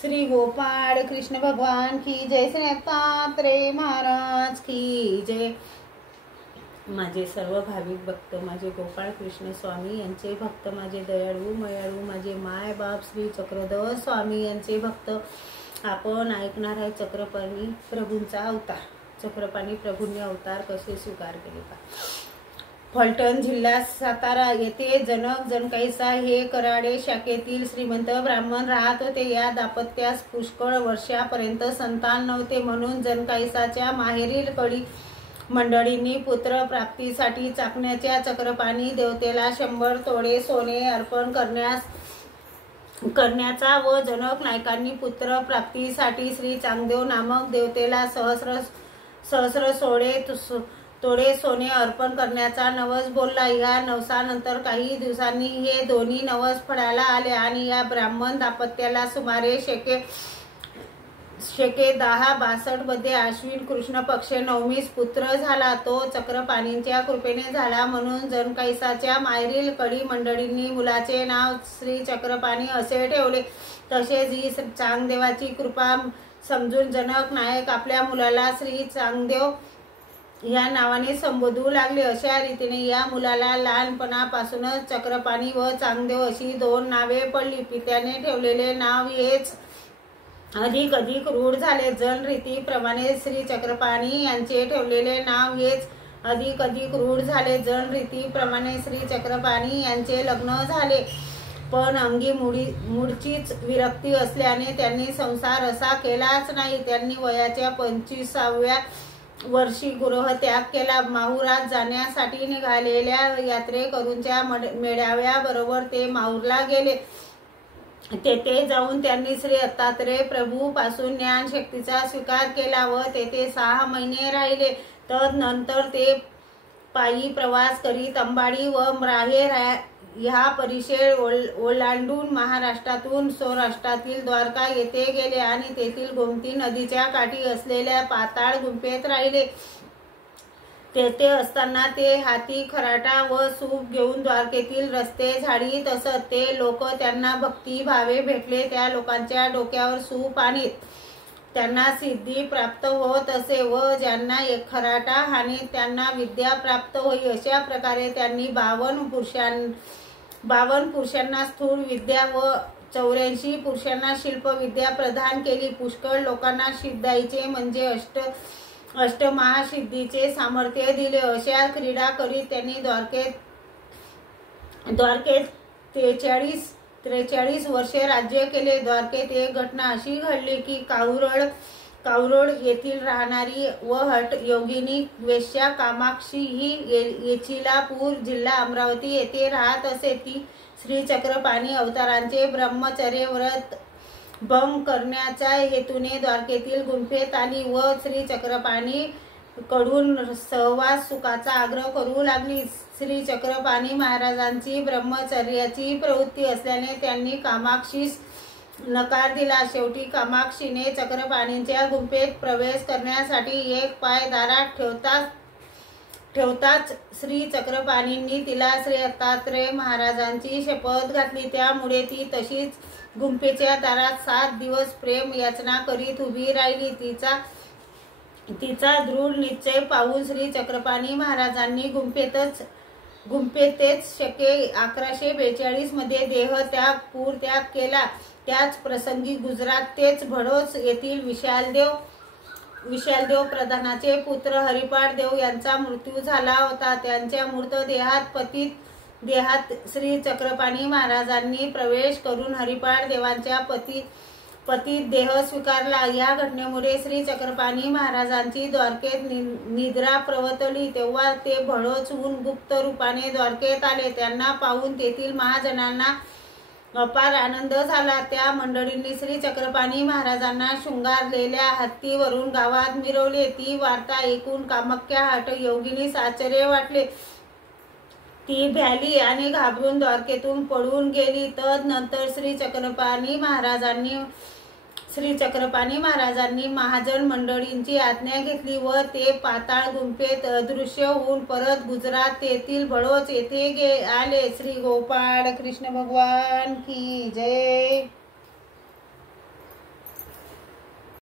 श्री गोपाळ कृष्ण भगवान की जय, श्री दत्तात्रेय महाराज की जय। माझे सर्व भाविक भक्त, माझे गोपाळ कृष्ण स्वामी यांचे भक्त, माझे दयाळू मयाळू माझे माय बाप श्री चक्रधर स्वामी यांचे भक्त, आपण ऐकणार आहे चक्रपाणी प्रभूंचा अवतार। चक्रपाणी प्रभूंनी अवतार कसे स्वीकार केले का? फलटण जिल्हा सातारा येथे जनक जनकैसा हे कराडे शाखेतील श्रीमंत ब्राह्मण राहत होते। या दाम्पत्यास पुष्कळ वर्षापर्यंत संतान नव्हते, म्हणून जनकैसाच्या माहेरील कळी मंडळींनी पुत्र प्राप्तीसाठी चाकण्याच्या चक्रपाणी देवतेला 100 तोळे सोने अर्पण करण्याचा व जनक नायकांनी पुत्र प्राप्तीसाठी श्री चांगदेव नामक देवतेला सहस्र तोडे सोने अर्पण करण्याचा नवस बोलला। या नवसानंतर काही दिवसांनी हे दोन्ही नवस फळाला आले आणि या ब्राह्मण दाम्पत्याला सुमारे शेके 1062 मध्ये आश्विन कृष्ण पक्ष 9मीस पुत्र झाला। तो चक्रपाणींच्या कृपेने झाला, म्हणून जनकैसाच्या माहेरील कळी मंडळींनी मुलाचे नाव श्री चक्रपाणी असे ठेवले। तसेच ही चांगदेवाची कृपा समजून जनक नायक आपल्या मुलाला श्री चांगदेव या नावाने संबोधू लागले। अशा रीतीने या मुलाला लहानपणापासूनच चक्रपाणी व चांगदेव अशी 2 नावे पडली। पित्याने ठेवलेले नाव हेच अधिक रूढ झाले। जनरीतीप्रमाणे श्री चक्रपाणी यांचे ठेवलेले नाव हेच अधिक रूढ झाले। जनरीतीप्रमाणे श्री चक्रपाणी यांचे लग्न झाले, पण अंगी मूळचीच विरक्ती असल्याने त्यांनी संसार असा केलाच नाही। त्यांनी वयाच्या 25व्या वर्षी गृहत्याग केला। माहुरात जाण्यासाठी निघालेल्या यात्रेकरूंच्या मेळाव्याबरोबर ते माहूरला गेले। तेथे जाऊन त्यांनी श्री दत्तात्रेय प्रभू पासून ज्ञान शक्तीचा स्वीकार केला व तेथे 6 महिने राहिले। तदनंतर ते पायी प्रवास करीत अंबाडी व म्राहे ह्या परिसर ओलांडून महाराष्ट्रातून सौराष्ट्रातील द्वारका येथे गेले आणि तेथील गोमती नदीच्या काठी असलेल्या पाताळ गुंफेत राहिले। तेथे असताना ते हाती खराटा व सूप घेऊन द्वारकेतील रस्ते झाडीत असत। ते लोक त्यांना भक्ती भावे भेटले। त्या लोकांच्या डोक्यावर सूप आणीत त्यांना सिद्धी प्राप्त होत असे व ज्यांना एक खराटा हानीत त्यांना विद्या प्राप्त होई। अशा प्रकारे त्यांनी 52 पुरुषांना स्थूल विद्या व 84 पुरुषांना शिल्प विद्या प्रदान केली। पुष्कळ लोकांना सिद्धाईचे म्हणजे अष्टमहासिद्धीचे सामर्थ्य दिले। अशा क्रीडा करीत त्यांनी द्वारकेत 43 वर्षे राज्य केले। द्वारकेत एक घटना अशी घडली की कावरोड येथील राहणारी व हट योगिनी वेश्या कामाक्षी ही येचिलापूर जिल्हा अमरावती येथे राहत असे। ती श्री चक्रपाणी अवतारांचे ब्रह्मचर्य व्रत भंग करण्याच्या हेतूने द्वारकेतील गुंफेत आली व श्री चक्रपाणी कडून सहवास सुखाचा आग्रह करू लागली। श्री चक्रपाणी महाराजांची ब्रह्मचर्याची प्रवृत्ती असल्याने त्यांनी कामाक्षीस नकार दिला। शेवटी कामाक्षीने चक्रपाणींच्या गुंफेत प्रवेश करण्यासाठी एक पाय दारात ठेवताच श्री चक्रपाणींनी तिला श्री दत्तात्रेय महाराजांची शपथ घातली। त्यामुळे ती तशीच गुंफेच्या दारात 7 दिवस प्रेम याचना करीत उभी राहिली। तिचा दृढ निश्चय पाहून श्री चक्रपाणी महाराजांनी गुंफेतेच शके 1142 मध्ये पूर त्याग केला। त्याच प्रसंगी गुजरातेच भडोस येथील विशालदेव प्रधानाचे पुत्र हरिपाळ देव यांचा मृत्यू झाला होता। त्यांच्या मृतदेहात श्री चक्रपाणी महाराजांनी प्रवेश करून हरिपाळ देवांच्या पतीत देह स्वीकारला। या घटनेमुळे श्री चक्रपाणी महाराजांची द्वारकेत निद्रा प्रवर्तली। तेव्हा ते भडोसहून गुप्त रूपाने द्वारकेत आले। त्यांना पाहून तेथील महाजनांना अपार आनंद झाला। त्या मंडळींनी श्री चक्रपाणी महाराजांना शृंगारलेल्या हत्तीवरून गावात मिरवले। ती वार्ता ऐकून कामाख्या हट योगिनीस आश्चर्य वाटले। ती भ्याली आणि घाबरून द्वारकेतून पळून गेली। तदनंतर श्री चक्रपाणी महाराजांनी महाजन मंडळींची आज्ञा घेतली व ते पाताळ गुंफेत अदृश्य होऊन परत गुजरात येथील भडोस येथे आले। श्री गोपाळ कृष्ण भगवान की जय।